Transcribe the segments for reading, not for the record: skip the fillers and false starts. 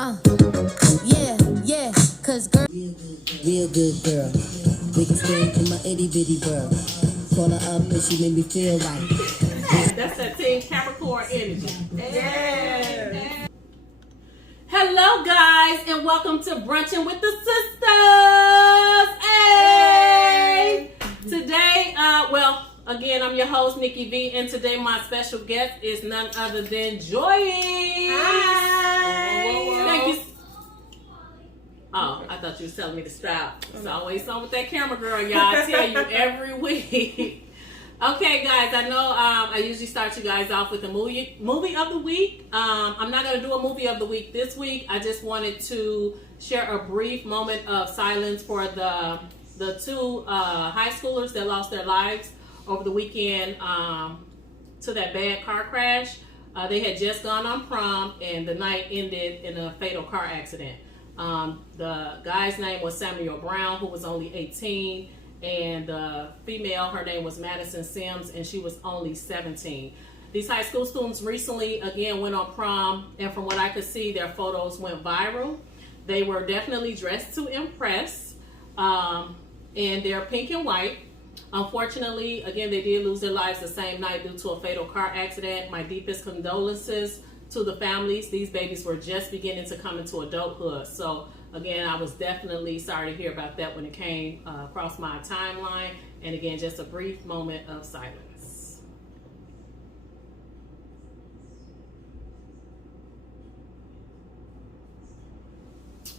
Yeah, yeah, cause girl, real good girl. We can stand for my itty bitty girl. Call her up and she made me feel like. That's that Team Capricorn energy. Yeah. Hello, guys, and welcome to Brunching with the Sisters. Hey! Today, again, I'm your host, Nikki V, and today my special guest is none other than Joy. Hi. Thank you. Oh, I thought you was telling me to stop. It's always on with that camera girl, y'all. I tell you every week. Okay, guys, I know I usually start you guys off with a movie of the week. I'm not going to do a movie of the week this week. I just wanted to share a brief moment of silence for the two high schoolers that lost their lives over the weekend to that bad car crash. They had just gone on prom, and the night ended in a fatal car accident. The guy's name was Samuel Brown, who was only 18. And the female, her name was Madison Sims, and she was only 17. These high school students recently, again, went on prom, and from what I could see, their photos went viral. They were definitely dressed to impress, and they're pink and white. Unfortunately, again, they did lose their lives the same night due to a fatal car accident. My deepest condolences to the families. These babies were just beginning to come into adulthood. So again, I was definitely sorry to hear about that when it came across my timeline. And again, just a brief moment of silence.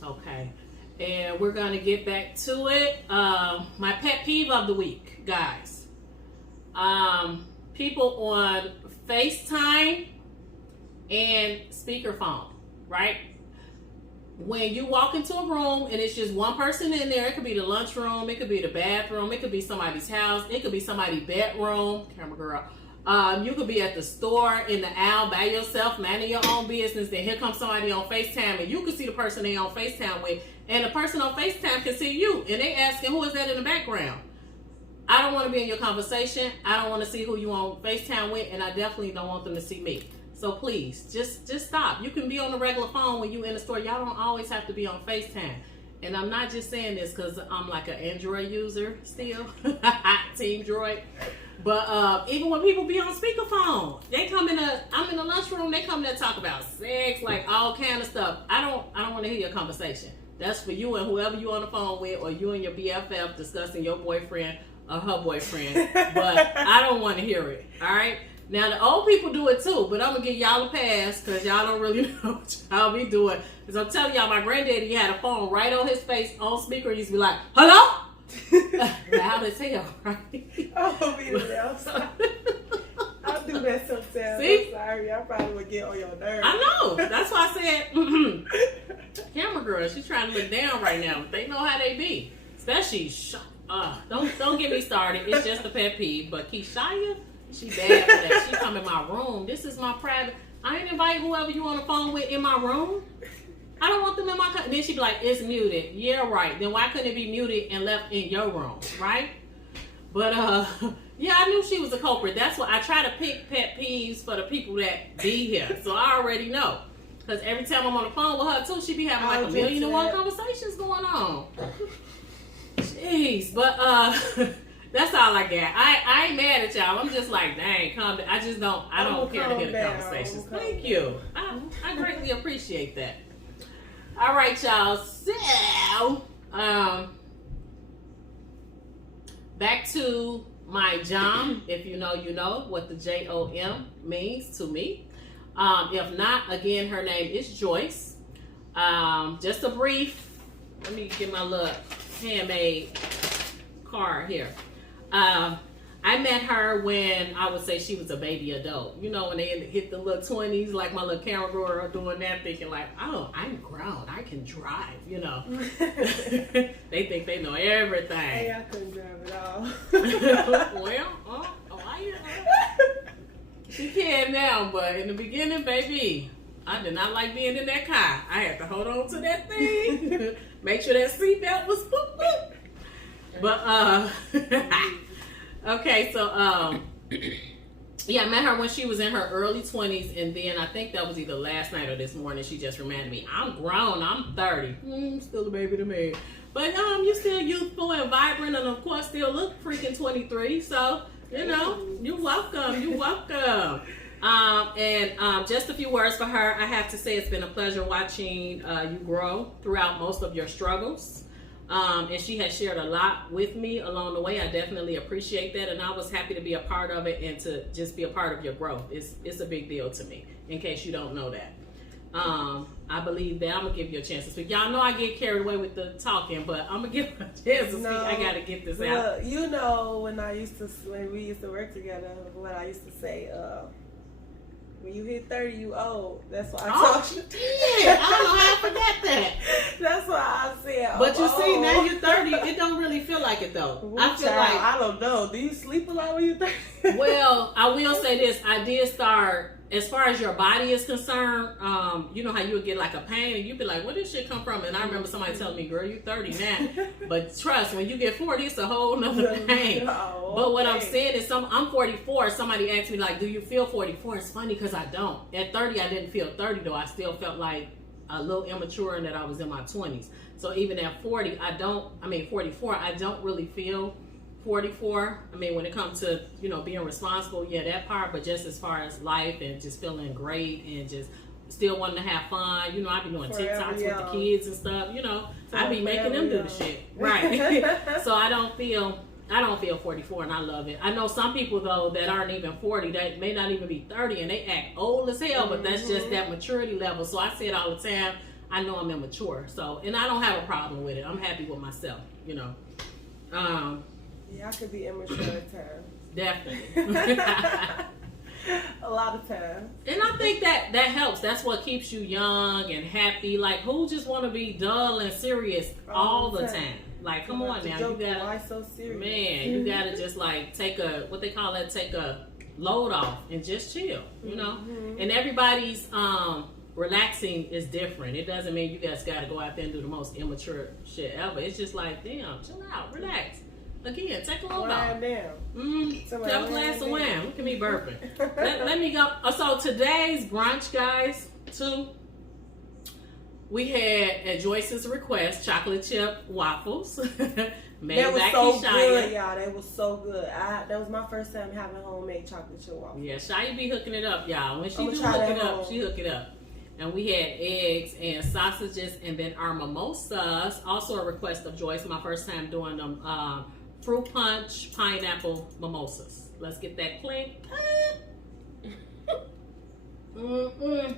Okay, and we're gonna get back to it. My pet peeve of the week, guys. People on FaceTime and speakerphone, right? When you walk into a room and it's just one person in there, it could be the lunchroom, it could be the bathroom, it could be somebody's house, it could be somebody's bedroom, camera girl. You could be at the store in the aisle by yourself, minding your own business, and here comes somebody on FaceTime, and you can see the person they on FaceTime with, and the person on FaceTime can see you, and they asking, who is that in the background? I don't want to be in your conversation. I don't want to see who you on FaceTime with, and I definitely don't want them to see me. So please, just stop. You can be on the regular phone when you in the store. Y'all don't always have to be on FaceTime. And I'm not just saying this because I'm like an Android user still, Team Droid. But even when people be on speakerphone, they come I'm in the lunchroom, they come there to talk about sex, like all kind of stuff. I don't want to hear your conversation. That's for you and whoever you on the phone with, or you and your BFF discussing your boyfriend or her boyfriend. But I don't want to hear it, all right? Now, the old people do it too, but I'm going to give y'all a pass because y'all don't really know what y'all be doing. Because I'm telling y'all, my granddaddy, he had a phone right on his face on speaker. He used to be like, hello? Loud as hell, right? Oh, be the I'll do that sometimes. See? I'm sorry. I probably would get on your nerves. I know. That's why I said, camera girl, she's trying to look down right now. They know how they be. Especially, don't get me started. It's just a pet peeve. But Keishia, she bad for that. She come in my room. This is my private. I ain't invite whoever you on the phone with in my room. I don't want them in my. Then she be like, it's muted. Yeah, right. Then why couldn't it be muted and left in your room, right? But yeah, I knew she was a culprit. That's why I try to pick pet peeves for the people that be here. So I already know. Because every time I'm on the phone with her too, she be having like a million and one conversations going on. Jeez, but that's all I got. I ain't mad at y'all. I'm just like, dang, calm down. I don't care to hear the conversations. Thank you. I greatly appreciate that. All right, y'all. So, back to my JOM. If you know, you know what the JOM means to me. If not, again, her name is Joyce. Just a brief, let me get my little handmade card here. I met her when I would say she was a baby adult. You know, when they hit the little 20s, like my little camera girl doing that, thinking like, oh, I'm grown. I can drive, you know. They think they know everything. Hey, I couldn't drive at all. She can now, but in the beginning, baby, I did not like being in that car. I had to hold on to that thing, make sure that seatbelt was boop, boop. But, okay, so Yeah, I met her when she was in her early 20s, and then I think that was either last night or this morning. She just reminded me, I'm grown, I'm 30. Still a baby to me. But you're still youthful and vibrant, and of course still look freaking 23. So, you know, you're welcome. You're welcome. Just a few words for her. I have to say it's been a pleasure watching you grow throughout most of your struggles. And she has shared a lot with me along the way. I definitely appreciate that, and I was happy to be a part of it and to just be a part of your growth. It's a big deal to me, in case you don't know that. I believe that I'm gonna give you a chance to speak. Y'all know I get carried away with the talking, but I'm gonna give her a chance to speak. I gotta get this out. You know, when we used to work together, what I used to say, when you hit 30, you old. That's why I told you. Yeah, I don't know how I forgot that. That's why I said. But you see, now you're 30. It don't really feel like it though. I feel like I don't know. Do you sleep a lot when you're 30? Well, I will say this. I did start, as far as your body is concerned, you know how you would get like a pain and you'd be like, where did this shit come from? And I remember somebody telling me, girl, you 30 now. But trust, when you get 40, it's a whole nother pain. Oh, but what I'm saying is, I'm 44. Somebody asked me, like, do you feel 44? It's funny because I don't. At 30, I didn't feel 30 though. I still felt like a little immature and that I was in my 20s. So even at 44, I don't really feel 44. I mean, when it comes to, you know, being responsible, yeah, that part, but just as far as life and just feeling great and just still wanting to have fun, you know, I be doing TikToks with the kids and stuff, you know, I be making them do the shit. Right. So I don't feel 44, and I love it. I know some people though that aren't even 40, that may not even be 30, and they act old as hell, but that's just that maturity level. So I say it all the time, I know I'm immature. So, and I don't have a problem with it. I'm happy with myself, you know. Yeah, I could be immature at times. Definitely. A lot of times. And I think that helps. That's what keeps you young and happy. Like, who just want to be dull and serious all the time? Like, come on now. You gotta, why so serious? Man, you gotta just like take a load off and just chill, you know? And everybody's relaxing is different. It doesn't mean you guys gotta go out there and do the most immature shit ever. It's just like, damn, chill out, relax. Again, take a load off. Have a glass of wine. Look at me burping. let me go. So today's brunch, guys, we had at Joyce's request chocolate chip waffles. Made that was back so in Shia. good, y'all. That was so good. That was my first time having homemade chocolate chip waffles. Yeah, Shia be hooking it up, y'all. When she do hook it up, she hook it up. And we had eggs and sausages, and then our mimosas. Also a request of Joyce. My first time doing them. Fruit punch, pineapple mimosas. Let's get that clink.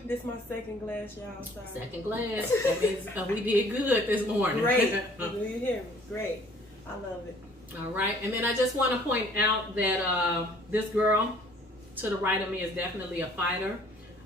This is my second glass, y'all. Sorry. Second glass. That means we did good this morning. Great. Do you hear me? Great. I love it. All right. And then I just want to point out that this girl to the right of me is definitely a fighter.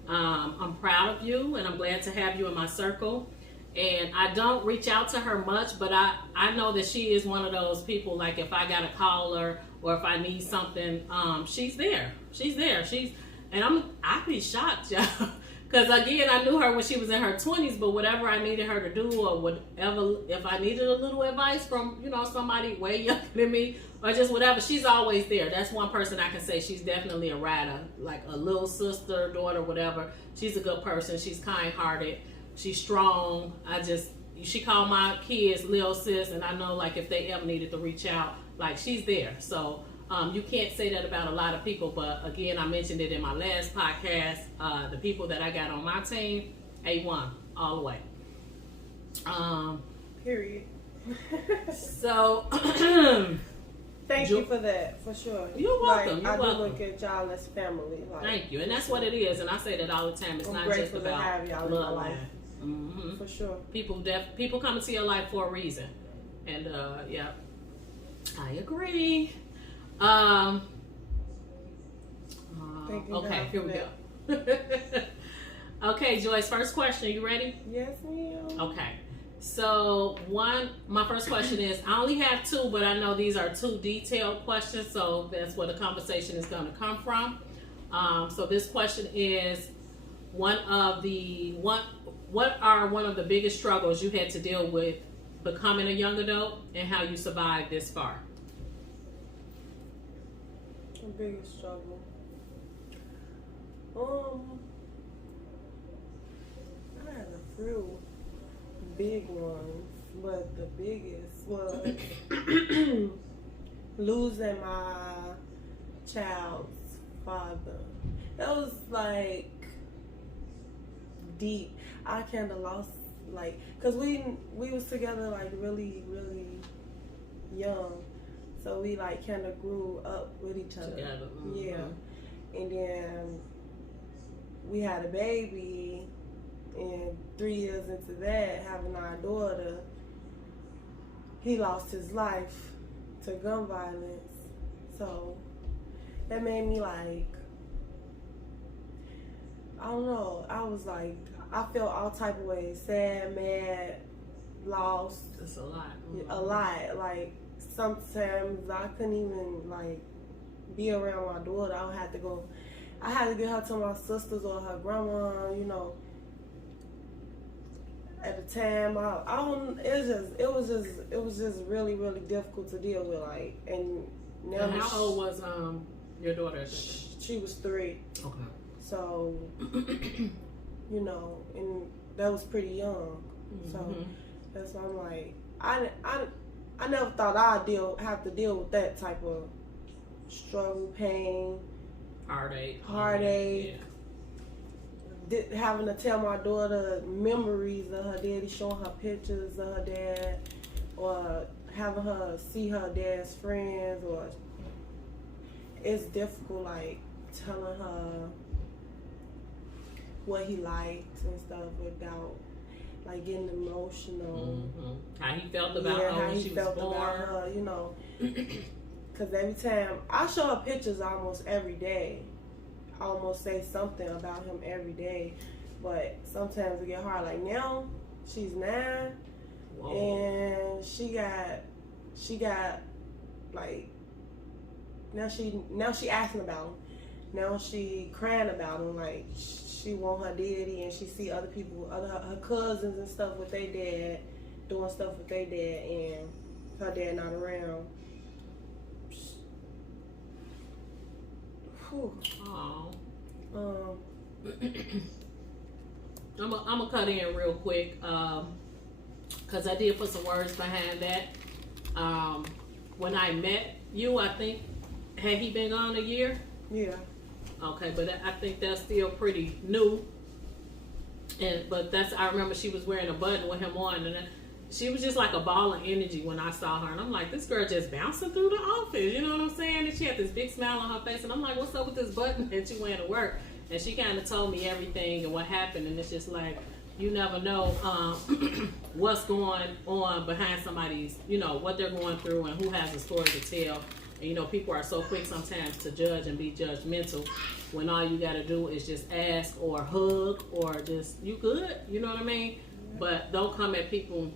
I'm proud of you, and I'm glad to have you in my circle. And I don't reach out to her much, but I know that she is one of those people, like if I got to call her or if I need something, she's there. I'd be shocked, y'all. Because again, I knew her when she was in her 20s, but whatever I needed her to do or whatever, if I needed a little advice from, you know, somebody way younger than me or just whatever, she's always there. That's one person I can say she's definitely a rider, like a little sister, daughter, whatever. She's a good person. She's kind-hearted. She's strong. She called my kids Lil Sis, and I know like if they ever needed to reach out, like she's there. So you can't say that about a lot of people, but again, I mentioned it in my last podcast. The people that I got on my team, A1 all the way. Period. So thank you for that, for sure. You're welcome. I do look at y'all as family. Thank you, and that's what it is. And I say that all the time. It's not just about bloodline. Mm-hmm. For sure. People come into your life for a reason, and yeah, I agree. Okay, here we go. Okay, Joyce, first question. You ready? Yes, ma'am. Okay. So my first question is, I only have two, but I know these are two detailed questions, so that's where the conversation is going to come from. So this question is, what are one of the biggest struggles you had to deal with becoming a young adult, and how you survived this far? The biggest struggle. I had a few big ones, but the biggest was losing my child's father. That was like deep. I kind of lost, like, cause we was together like really young, so we like kind of grew up with each other. Together. Yeah, and then we had a baby, and 3 years into that, having our daughter, he lost his life to gun violence. So that made me like, I don't know, I was like, I felt all type of ways, sad, mad, lost. It's a lot. A lot. Like, sometimes I couldn't even like be around my daughter. I had to get her to my sisters or her grandma, you know. At the time, it was just really difficult to deal with, like. And now, And how old was your daughter at that time? She was 3. Okay. So, you know, and that was pretty young. So that's why I'm like, I never thought I'd have to deal with that type of struggle, pain, Heartache. Yeah. Having to tell my daughter memories of her daddy, showing her pictures of her dad, or having her see her dad's friends, or it's difficult, like telling her what he liked and stuff without like getting emotional. How he felt about her when she was born. About her, you know. Because every time I show her pictures almost every day, I almost say something about him every day, but sometimes it get hard. Like now, she's 9, and she got like now she asking about him. Now she crying about him. Like she want her daddy, and she see other people, her cousins and stuff with their dad, doing stuff with their dad, and her dad not around. Oh. I'm gonna cut in real quick, cause I did put some words behind that. When I met you, I think had he been gone a year? Yeah. Okay, but I think that's still pretty new. But I remember she was wearing a button with him on, and she was just like a ball of energy when I saw her. And I'm like, this girl just bouncing through the office, you know what I'm saying? And she had this big smile on her face, and I'm like, what's up with this button that you wearing to work? And she kind of told me everything and what happened, and it's just like, you never know what's going on behind somebody's, you know, what they're going through and who has a story to tell. And, you know, people are so quick sometimes to judge and be judgmental when all you got to do is just ask or hug or just, you good? You know what I mean? But don't come at people,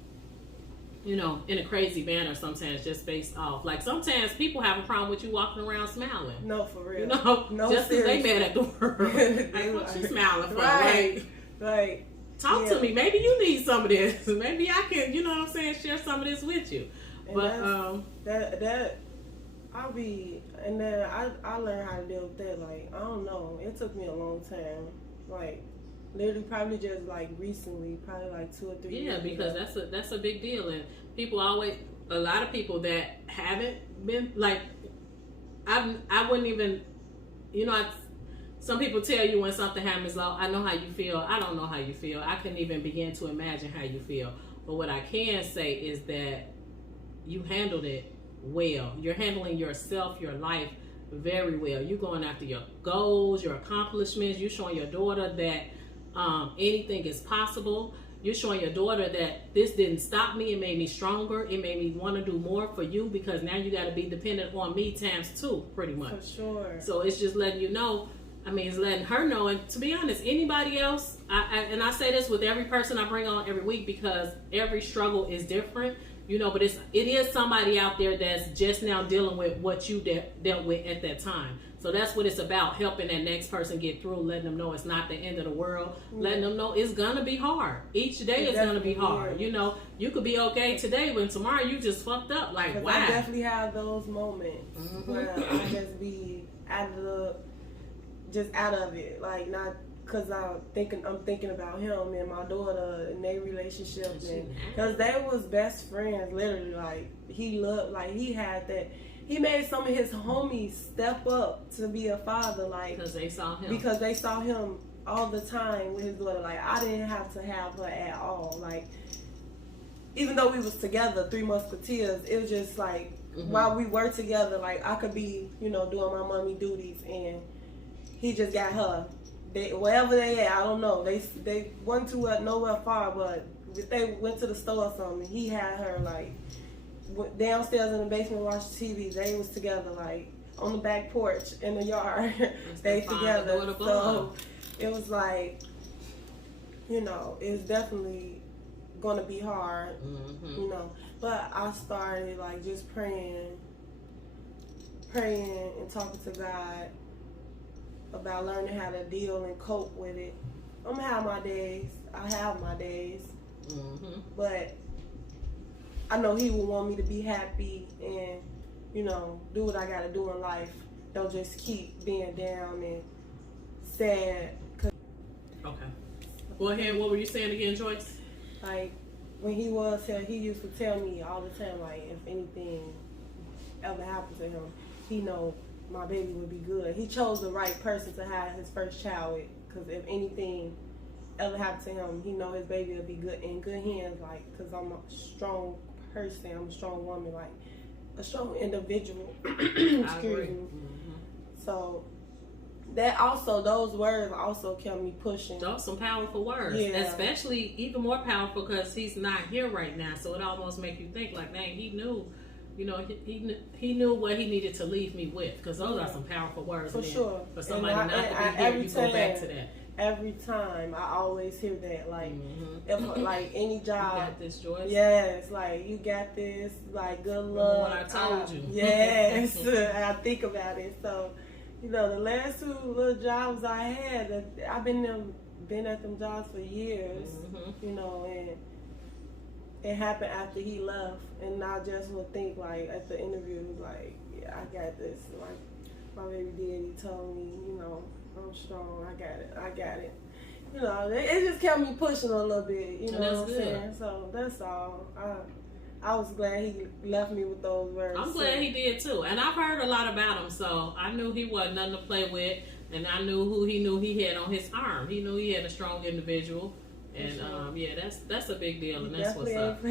you know, in a crazy manner sometimes just based off. Like, sometimes people have a problem with you walking around smiling. No, for real. You know? No, just because they mad at the world. Like, what you smiling for? Right. Like, talk to me. Maybe you need some of this. Maybe I can, you know what I'm saying, share some of this with you. And But, and then I learned how to deal with that. Like, I don't know. It took me a long time. Like, literally probably just like recently, probably like 2 or 3 years. Yeah, because that's a big deal. And people always, a lot of people that haven't been, like, I wouldn't even, you know, some people tell you when something happens, like, I know how you feel. I don't know how you feel. I couldn't even begin to imagine how you feel. But what I can say is that you handled it well. You're handling yourself, your life very well. You're going after your goals, your accomplishments. You're showing your daughter that anything is possible. You're showing your daughter that this didn't stop me. It made me stronger. It made me want to do more for you, because now you got to be dependent on me times 2, pretty much. For sure. So it's just letting you know. I mean, it's letting her know. And to be honest, anybody else, and I say this with every person I bring on every week, because every struggle is different. You know, but it is somebody out there that's just now dealing with what you dealt with at that time. So that's what it's about, helping that next person get through, letting them know it's not the end of the world, letting them know it's going to be hard. Each day is going to be hard. You know, you could be okay today, when tomorrow you just fucked up. Like, wow. I definitely have those moments where I just be out of the just out of it, like not because I'm thinking about him and my daughter and their relationship, and because they was best friends, literally. Like he loved, like he had that. He made some of his homies step up to be a father, like because they saw him all the time with his daughter. Like I didn't have to have her at all. Like even though we was together, Three Musketeers, it was just like while we were together, like I could be, doing my mommy duties, and he just got her. Wherever they at, I don't know. They went to nowhere far, but if they went to the store or something, he had her like downstairs in the basement watching TV. They was together, like on the back porch in the yard. They together. So it was like, it was definitely gonna be hard, But I started like just praying and talking to God about learning how to deal and cope with it. I'm gonna have my days. I have my days. But I know he will want me to be happy and, do what I gotta do in life. Don't just keep being down and sad. Okay. Go ahead. What were you saying again, Joyce? Like, when he was here, he used to tell me all the time, like, if anything ever happened to him, he know my baby would be good. He chose the right person to have his first child with, because if anything ever happened to him, he know his baby will be good in good hands, like, because I'm a strong person, I'm a strong woman, like, a strong individual. Excuse me. So, those words also kept me pushing. Those some powerful words. Yeah. Especially even more powerful because he's not here right now. So it almost makes you think like, dang, he knew, he knew what he needed to leave me with. Because those are some powerful words. For sure. For somebody not to be here, you go back to that. Every time I always hear that, like, if like any job, you got this, Joyce. Yes, like you got this, like good luck. What I told you. Yes, I think about it. So, the last two little jobs I had, I've been at them jobs for years, and it happened after he left, and I just would think like at the interview, like, yeah, I got this. Like my baby daddy told me, I'm strong. I got it. It just kept me pushing a little bit. You know what I'm saying? So that's all. I was glad he left me with those words. I'm glad he did too. And I've heard a lot about him, so I knew he wasn't nothing to play with, and I knew who he knew he had on his arm. He knew he had a strong individual. And yeah, that's a big deal, and that's what's up. I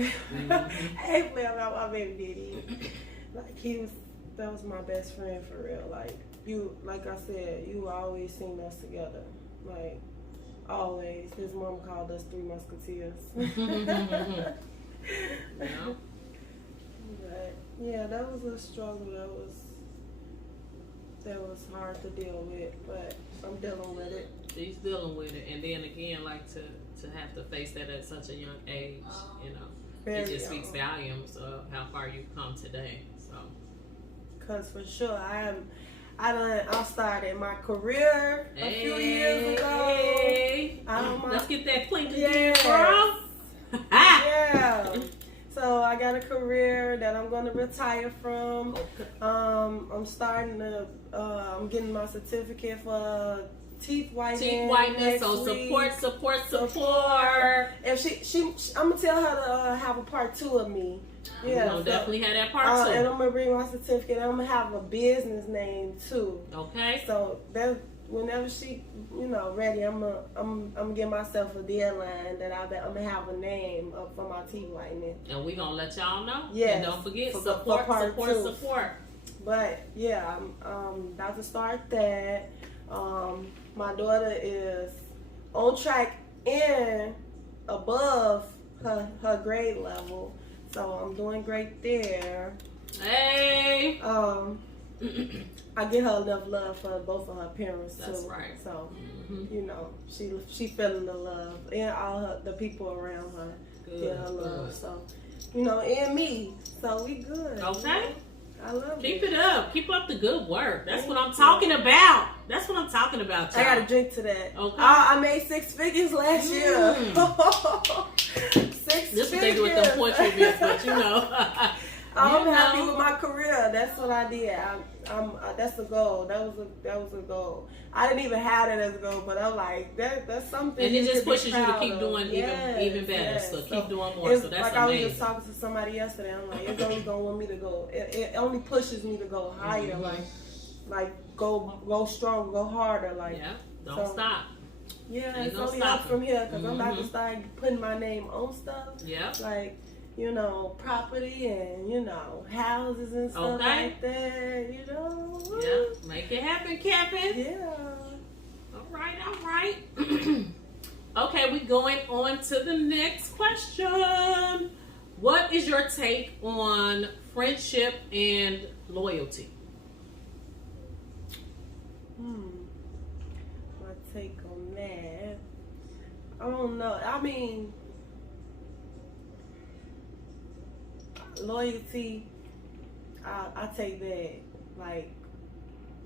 ain't playing about my baby daddy. Like that was my best friend for real. Like I said, you always seen us together. Like always. His mom called us Three Musketeers. Yeah. But yeah, that was a struggle. That was hard to deal with, but I'm dealing with it. He's dealing with it, and then again, like to have to face that at such a young age, it just speaks volumes of how far you've come today. So, cause for sure, I started my career a few years ago. Let's get that clink again, girl. Yeah. So I got a career that I'm going to retire from. I'm starting to. I'm getting my certificate for teeth whitening. So week. support. If I'm gonna tell her to have a part 2 of me. Yeah, we're gonna definitely have that part 2. And I'm gonna bring my certificate. And I'm gonna have a business name too. Okay. So whenever she, ready, I'm gonna give myself a deadline that I'm gonna have a name up for my teeth whitening. And we gonna let y'all know. Yeah. And don't forget For support. But yeah, I'm about to start that. My daughter is on track and above her grade level, so I'm doing great there. Hey. I give her enough love for both of her parents too. That's right. So she feeling the love, and all the people around her feel her love. So and me. So we good. Okay. I love Keep it up. Keep up the good work. That's what I'm talking about. That's what I'm talking about, y'all. I got to drink to that. Okay. I made 6 figures last year. 6 This is what they do with them poetry bits, but I'm You happy know. with my career. That's what I did. That's a goal. That was a goal. I didn't even have that as a goal, but I'm like that's something. And it you just could be pushes you to proud keep of. doing even better. Yes. So keep doing more. It's So that's like I was amazing. just talking to somebody yesterday. I'm like, it's only gonna want me to go. It only pushes me to go higher. Mhm. Like go stronger, go harder. Like Yeah. Don't so- stop. yeah, Ain't it's no only up stopping. from here because I'm about to Mhm. start putting my name on stuff. Yeah. Like, property and, houses and stuff Okay. like that, Yeah. Make it happen, Kevin. Yeah. All right. Okay, we going on to the next question. What is your take on friendship and loyalty? My take on that. I don't know. I mean, loyalty, I take that like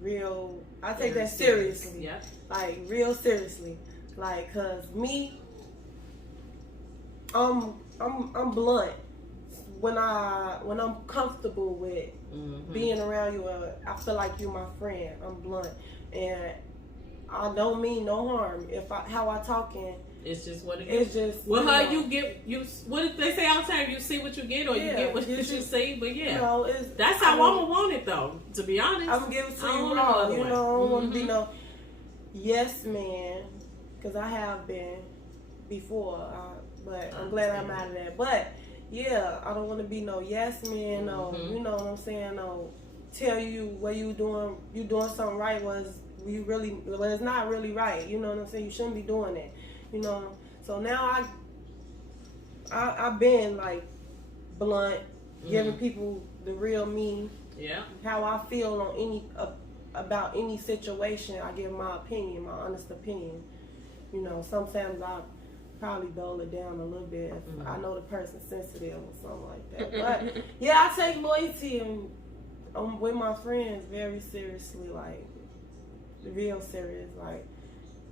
real. I take that seriously. Yeah. Like real seriously. Like, cause me, I'm blunt when I'm comfortable with being around you. I feel like you're my friend. I'm blunt, and I don't mean no harm. How I talking, It's just what it it's is. just Well, how you get you? What did they say all the time? You see what you get, or you Yeah, get what you you just- see. But yeah, it's that's how I would want it, though. To be honest, I'm giving it to I don't you want it no raw. other I way. don't want to be Mhm. no yes man, because I have been before. But I'm glad I'm out of that. But yeah, I don't want to be no yes man. No, Mhm. you know what I'm saying? No, tell you what you doing something right was it's not really right. You know what I'm saying? You shouldn't be doing that. So now I've been like blunt, giving people the real me. Yeah. How I feel on about any situation. I give my opinion, my honest opinion. Sometimes I probably dull it down a little bit if I know the person's sensitive or something like that. But yeah, I take loyalty and with my friends very seriously, like real serious, like.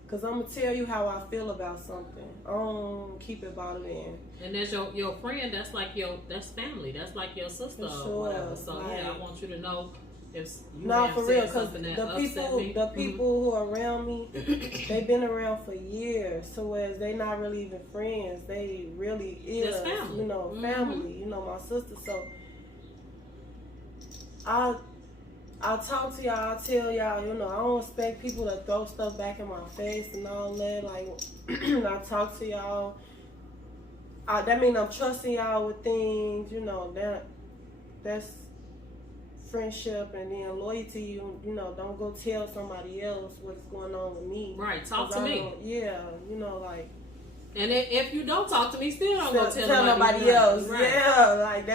Cause I'm gonna tell you how I feel about something. I don't keep it bottled in. And that's your friend. That's like that's family. That's like your sister For or sure. whatever. So yeah, I Like- want you to know if you No, have for said real, cause something that the upset me. people who are around me, they've been around for years. So as they not really even friends, they really is That's family. family. My sister. So I'll talk to y'all. I'll tell y'all. I don't expect people to throw stuff back in my face and all that. Like I talk to y'all. That means I'm trusting y'all with things. That's friendship. And then loyalty. Don't go tell somebody else what's going on with me. Right, talk 'Cause to I me. don't- Yeah, like. And if you don't talk to me, still don't go Tell nobody else. Right. Yeah, like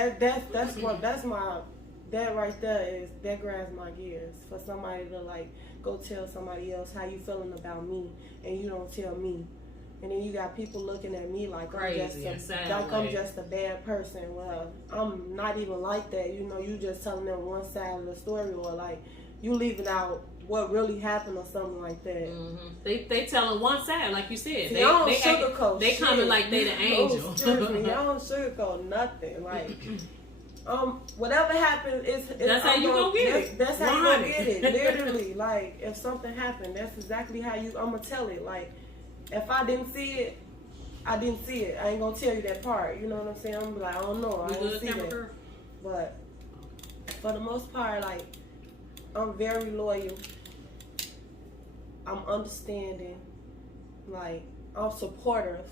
that right there that grinds my gears for somebody to like go tell somebody else how you feeling about me and you don't tell me. And then you got people looking at me like Crazy and sad I'm way. just a bad person. Well, I'm not even like that. You just telling them one side of the story, or like you leaving out what really happened or something like that. They telling one side, like you said. They don't sugarcoat. They coming shit. like they the angel. Excuse me, y'all don't sugarcoat nothing. Like, whatever happens, That's how you gonna get it. That's how you gonna 100. get it. Literally, like if something happened, that's exactly how I'm gonna tell it. Like, if I didn't see it, I didn't see it. I ain't gonna tell you that part. You know what I'm saying? I'm gonna be like, I don't know. I didn't see that. But for the most part, like, I'm very loyal. I'm understanding. Like, I'm supportive.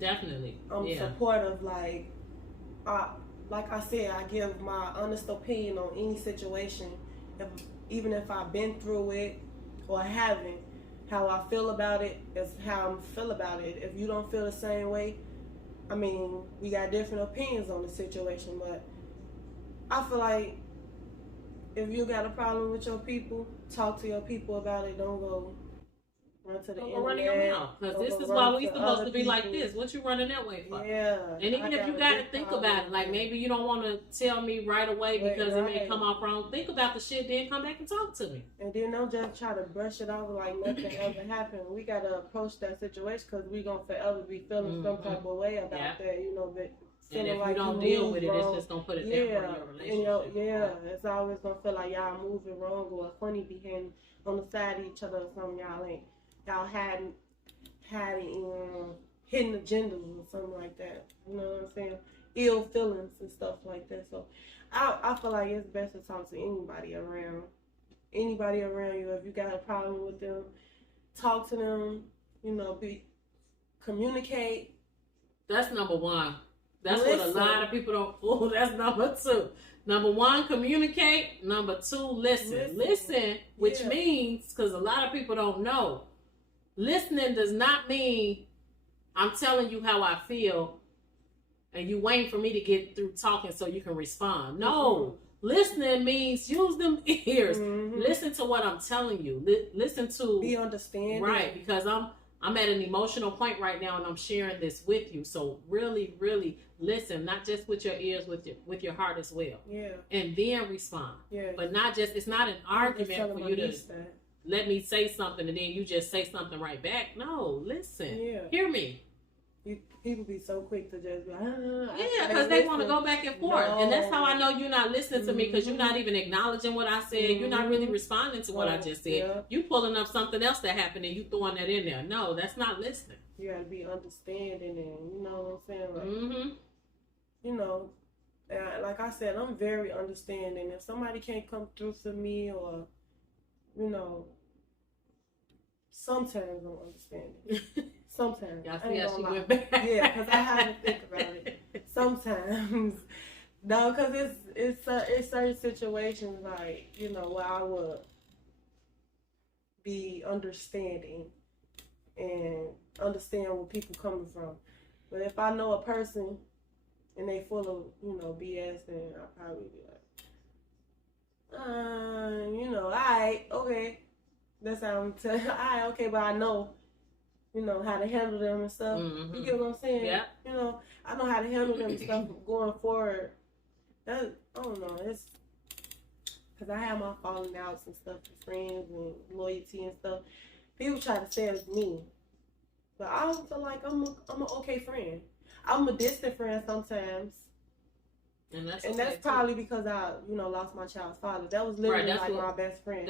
Definitely. I'm yeah. supportive. Like I said, I give my honest opinion on any situation, even if I've been through it or haven't. How I feel about it is how I feel about it. If you don't feel the same way, I mean, we got different opinions on the situation, but I feel like if you got a problem with your people, talk to your people about it. Don't go run to the Don't internet. go running your mouth. Because Don't this go is why run we to supposed other to be like people. this. What you running that way for? Yeah. And even if you got to think about it, like maybe you don't want to tell me right away because it may Right. come off wrong. Think about the shit, then come back and talk to me. And then don't just try to brush it off like nothing ever happened. We got to approach that situation because we going to forever be feeling some type of way about Yeah. that, but And feeling if like you don't you deal move with it, wrong. it's just gonna put a damper in your relationship. It's always gonna feel like y'all moving wrong or funny behaving on the side of each other or something. Y'all hadn't hidden agendas or something like that. You know what I'm saying? Ill feelings and stuff like that. So I feel like it's best to talk to anybody around you. If you got a problem with them, talk to them. You know, communicate. That's number one. That's Listen. what a lot of people don't. Oh, that's number two. Number one, communicate. Number two, listen. Listen, which means, because a lot of people don't know, listening does not mean I'm telling you how I feel and you waiting for me to get through talking so you can respond. No. Listening means use them ears. Listen to what I'm telling you. Listen to... Be understanding. Right, because I'm at an emotional point right now and I'm sharing this with you. So really, really listen, not just with your ears, with your heart as well. Yeah. And then respond. Yeah. But not just, it's not an argument for you to let me say something and then you just say something right back. No, listen. Yeah. Hear me. People be so quick to just be yeah, because they want to go back and forth. No. And that's how I know you're not listening to me, because you're not even acknowledging what I said. You're not really responding to what I just said. Yeah. You pulling up something else that happened and you throwing that in there. No, that's not listening. You got to be understanding, and you know what I'm saying? Like, you know, like I said, I'm very understanding. If somebody can't come through for me, or, you know, sometimes I'm understanding. Sometimes. Y'all see how she went back. Yeah, because I have to think about it. Sometimes. No, because it's certain situations, like, you know, where I would be understanding and understand where people coming from. But if I know a person and they full of, you know, BS, then I'll probably be like, you know, all right, okay. That's how I'm telling you. All right, okay, but I know, you know, how to handle them and stuff. You get what I'm saying? Yeah. You know, I know how to handle them and stuff going forward. I don't know. It's because I have my falling outs and stuff with friends and loyalty and stuff. People try to say it's me, but I don't feel like I'm an okay friend. I'm a distant friend sometimes. And that's probably because I, you know, lost my child's father. That was literally my best friend.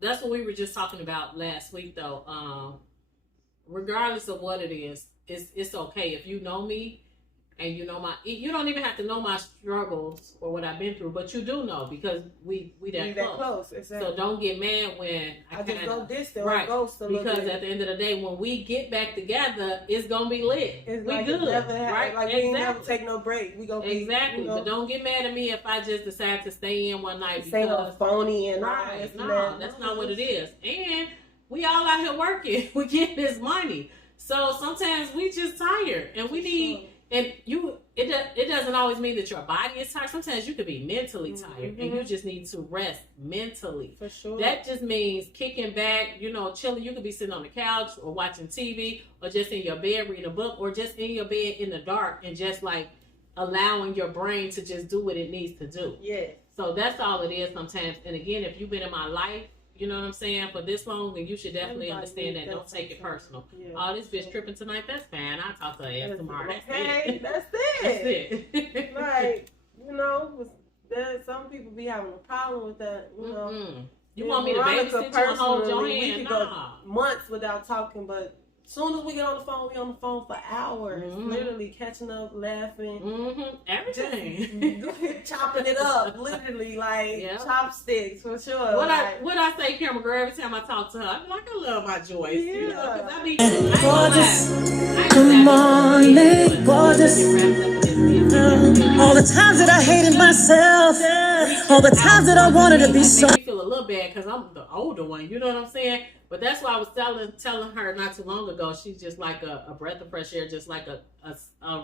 That's what we were just talking about last week, though. Regardless of what it is, it's okay if you know me and you know you don't even have to know my struggles or what I've been through, but you do know, because we that close. Exactly. So don't get mad when I just go distant, right? Or ghost a little bit. At the end of the day, when we get back together, it's gonna be lit. It's we like good, right? Like we ain't never take no break. We gonna be exactly. You know, but don't get mad at me if I just decide to stay in one night. Say no phony and right? No, that's not what it is. And we all out here working. We getting this money. So sometimes we just tired and we need, and it doesn't always mean that your body is tired. Sometimes you could be mentally tired and you just need to rest mentally. For sure. That just means kicking back, you know, chilling. You could be sitting on the couch or watching TV or just in your bed reading a book or just in your bed in the dark and just like allowing your brain to just do what it needs to do. Yeah. So that's all it is sometimes. And again, if you've been in my life, you know what I'm saying, for this long, then you should definitely understand that. Don't take it personal. Yeah. Oh, this bitch tripping tonight, that's fine. I'll talk to her ass tomorrow. That's it. Like, you know, some people be having a problem with that, you know. You want me to babysit you and hold your hand? We could go months without talking, but as soon as we get on the phone, we on the phone for hours, literally catching up, laughing, everything, just chopping it up, literally like chopsticks for sure. What I say, camera girl, every time I talk to her, I'm like, I love my Joyce. Yeah. You know, 'cause I be gorgeous. Come on, make gorgeous. All the times that I hated myself, all the times that I wanted to be so. I feel a little bad because I'm the older one. You know what I'm saying? But that's why I was telling her not too long ago. She's just like a breath of fresh air, just like a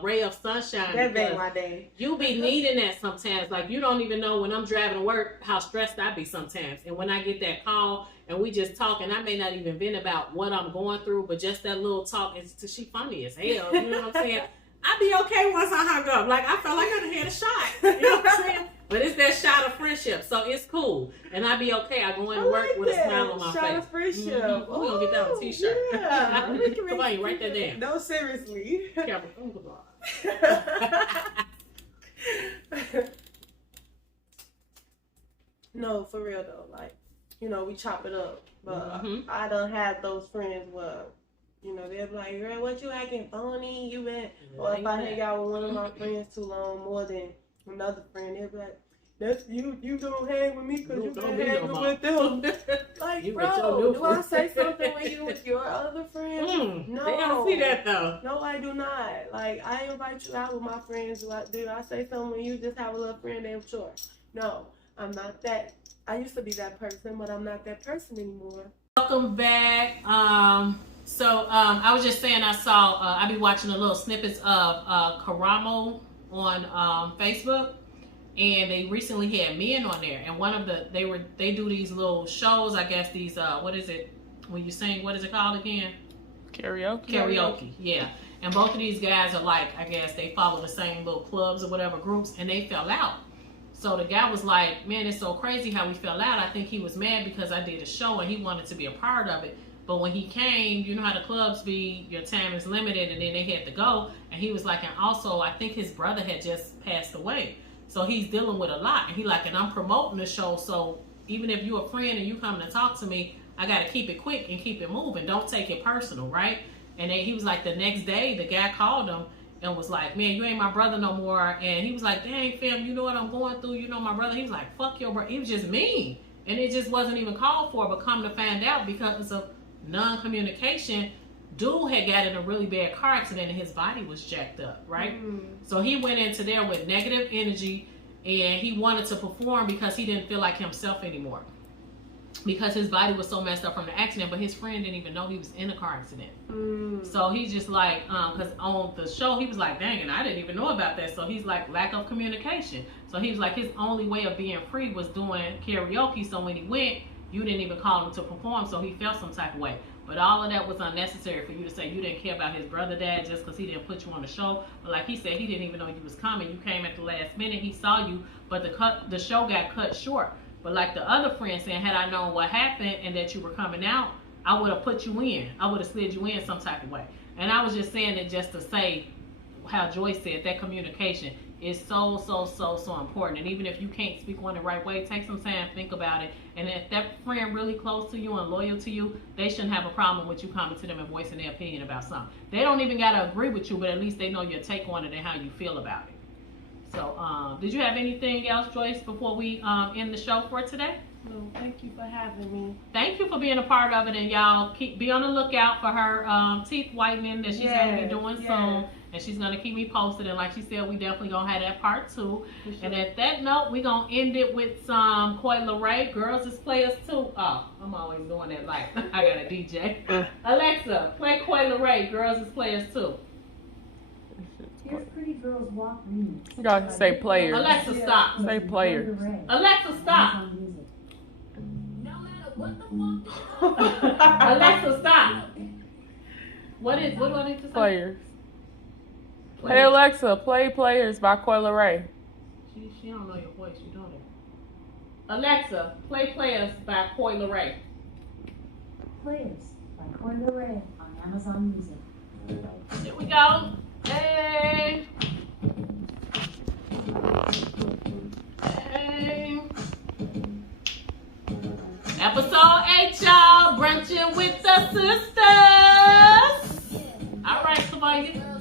ray of sunshine. That made my day. You be needing that sometimes. Like, you don't even know when I'm driving to work how stressed I be sometimes. And when I get that call and we just talk, and I may not even been about what I'm going through, but just that little talk, she funny as hell. You know what I'm saying? I'd be okay once I hung up. Like, I felt like I had a shot. You know what I'm saying? But it's that shot of friendship, so it's cool. And I'd be okay. I go into work with a smile on my face. Shot of friendship. We're going to get that on a t-shirt. Yeah. Come on, you write that down. No, seriously. Camera. No, for real though. Like, you know, we chop it up. But Mhm. I done had those friends where, you know, they'll be like, girl, what you acting phony? You been, or if I hang out with one of my friends too long, more than another friend, they'll be like, that's you don't hang with me because you Don't been be no hanging more. with them. Like, You with your bro, new do I friend. say something when you with your other friends? No. They don't see that though. No, I do not. Like, I invite you out with my friends. Do I say something when you just have a little friend named Sure? No, I'm not that. I used to be that person, but I'm not that person anymore. Welcome back. I was just saying I saw I be watching the little snippets of Karamo on Facebook, and they recently had men on there, and one of they do these little shows, I guess these what is it when you sing, what is it called again? Karaoke, yeah. And both of these guys are like, I guess they follow the same little clubs or whatever groups, and they fell out. So the guy was like, man, it's so crazy how we fell out. I think he was mad because I did a show and he wanted to be a part of it. But when he came, you know how the clubs be, your time is limited, and then they had to go. And he was like, and also I think his brother had just passed away. So he's dealing with a lot. And he like, and I'm promoting the show, so even if you're a friend and you come to talk to me, I got to keep it quick and keep it moving. Don't take it personal, right? And then he was like, the next day, the guy called him and was like, man, you ain't my brother no more. And he was like, dang, fam, you know what I'm going through? You know my brother. He was like, fuck your brother. He was just mean. And it just wasn't even called for. But come to find out, because of non-communication, dude had got in a really bad car accident and his body was jacked up, right? So he went into there with negative energy, and he wanted to perform because he didn't feel like himself anymore, because his body was so messed up from the accident. But his friend didn't even know he was in a car accident. So he's just like, because on the show he was like, dang, and I didn't even know about that. So he's like, lack of communication. So he was like, his only way of being free was doing karaoke. So when he went, you didn't even call him to perform, so he felt some type of way. But all of that was unnecessary for you to say you didn't care about his brother dad just because he didn't put you on the show. But like he said, he didn't even know you was coming. You came at the last minute. He saw you, but the show got cut short. But like the other friend saying, had I known what happened and that you were coming out, I would have put you in. I would have slid you in some type of way. And I was just saying it just to say how Joyce said, that communication is so important. And even if you can't speak one the right way, take some time, think about it. And if that friend really close to you and loyal to you, they shouldn't have a problem with you coming to them and voicing their opinion about something. They don't even got to agree with you, but at least they know your take on it and how you feel about it. So, did you have anything else, Joyce, before we end the show for today? No, thank you for having me. Thank you for being a part of it, and y'all be on the lookout for her teeth whitening that she's going to be doing soon, and she's going to keep me posted. And like she said, we definitely going to have that part 2. Sure. And at that note, we're going to end it with some Coi Leray, Girls is Players Too. Oh, I'm always doing that like I got a DJ. Alexa, play Coi Leray, Girls is Players Too. Here's Pretty Girls Walk Remix. You gotta say players. Alexa, stop. Say players. Alexa, stop. Alexa, stop. What do I need to say? Players. Hey Alexa, play Players by Coi Leray. She don't know your voice, you know that. Alexa, play Players by Coi Leray. Players by Coi Leray on Amazon Music. Here we go. Hey. Hey. Episode 8, y'all. Brunching with the sisters. All right, Savannah.